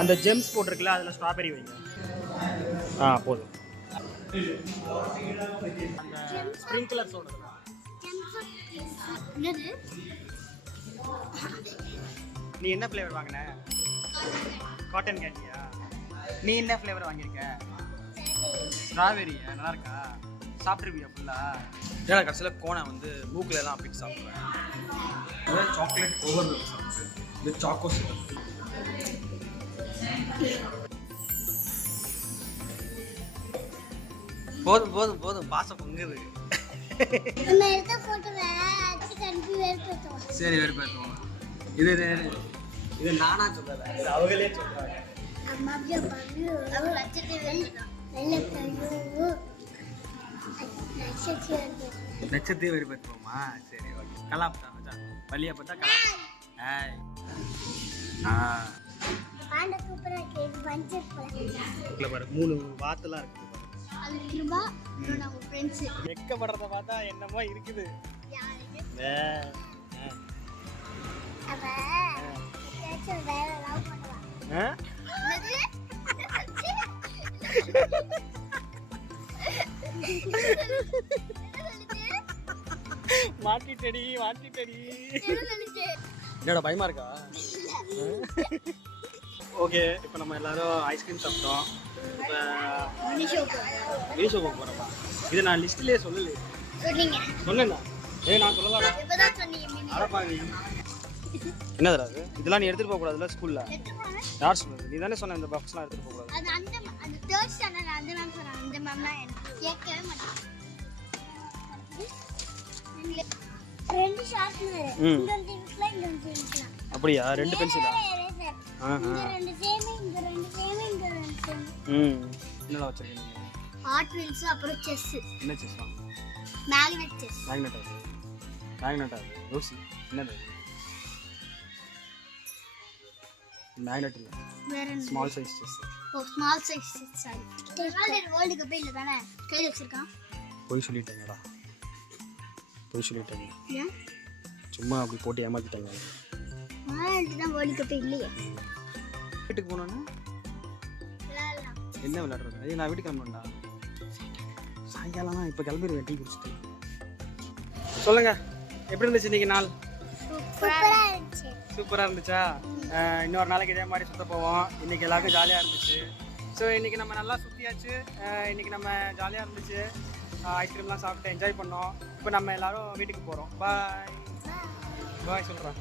அந்த ஜெம்ஸ் போட்டிருக்குல்ல அதில் ஸ்ட்ராபெரி வைங்க. போதும். அந்த ஸ்ப்ரிங்க்லர் சொல்றது நீ என்ன ஃப்ளேவர் வாங்கின? காட்டன் கேண்டியா? நீ என்ன ஃப்ளேவர் வாங்கியிருக்க? ஸ்ட்ராபெரியா? நல்லா இருக்கா? சாப்பிட்ருவியா ஃபுல்லா? ஏன்னா கடைசியில் கோனை வந்து மூக்கில் எல்லாம் அப்படி சாப்பிடுவேன். அதாவது சாக்லேட் ஓவர் இது சாக்கோ சிரப். போதும் போதும் போதும், பாசம் பொங்குது. சரி வெறுப்பேற்றுவோம். இது இது நானா சொல்றேன், இது அவங்களே சொல்றாங்க. நட்சத்திரம் வெறுப்பேற்றுவோமா? சரி ஓகே. கலாம் தான் மச்சான், பள்ளியை பார்த்தா கலாம். பாரு 3 வார்த்தைலாம் இருக்குது. வெக்கப்படுறத பார்த்தா என்னமோ இருக்குது. மாட்டிட்டடி மாட்டிட்டடி. என்னோட பயமா இருக்கா? ஓகே, இப்போ நம்ம எல்லாரும் ஐஸ்கிரீம் சாப்பிட்டோம். இப்போ மினி ஷோ போகிறோம்ப்பா. இது நான் லிஸ்ட்லேயே சொல்லலையே. சொன்னேண்ணா? நான் சொல்லலாம். அடப்பாங்க. என்னதுடா அது? இதெல்லாம் நீ எடுத்துகிட்டு போகக்கூடாதுல்ல ஸ்கூலில். யார் சொன்னது? நீ தானே சொன்ன இந்த பாக்ஸ்லாம் எடுத்துகிட்டு போகக்கூடாது. அப்படியா? 2 பென்சிலா? என்னடா வச்சிருக்கீங்க? ஹாட் வீல்ஸ் அப்புறம் செஸ். என்ன செஸ்? Magnet chess. மேக்னெட் அது ரோசி. என்னது? மேக்னெட் இல்ல, வேற என்ன? Small size chess. Small size chess. Sorry, world cup இல்ல தானே கையில வச்சிருக்கான். போய் சொல்லிட்டேங்கடா, போய் சொல்லிட்டேங்க. ஏன் சும்மா அப்படி போட்டு ஏமாத்திட்டாங்க. தான் வேர்ல்ட் கப் இல்லையே. வீட்டுக்கு போனோன்னா என்ன விளையாடுறது? ஐயோ நான் வீட்டுக்கு கிளம்பணும்டா. சாயங்காலம் இப்போ கிளம்பிடுவேன் டீ குடிச்சிட்டு. சொல்லுங்க, எப்படி இருந்துச்சு இன்னைக்கு நாள்? சூப்பராக இருந்துச்சா? இன்னொரு நாளைக்கு இதே மாதிரி சுற்ற போவோம். இன்னைக்கு எல்லாருக்கும் ஜாலியாக இருந்துச்சு. ஸோ இன்னைக்கு நம்ம நல்லா சுற்றியாச்சு. இன்னைக்கு நம்ம ஜாலியாக இருந்துச்சு. ஐஸ்கிரீம்லாம் சாப்பிட்டு என்ஜாய் பண்ணோம். இப்போ நம்ம எல்லாரும் வீட்டுக்கு போகிறோம். பாய் பாய் சொல்கிறோம்.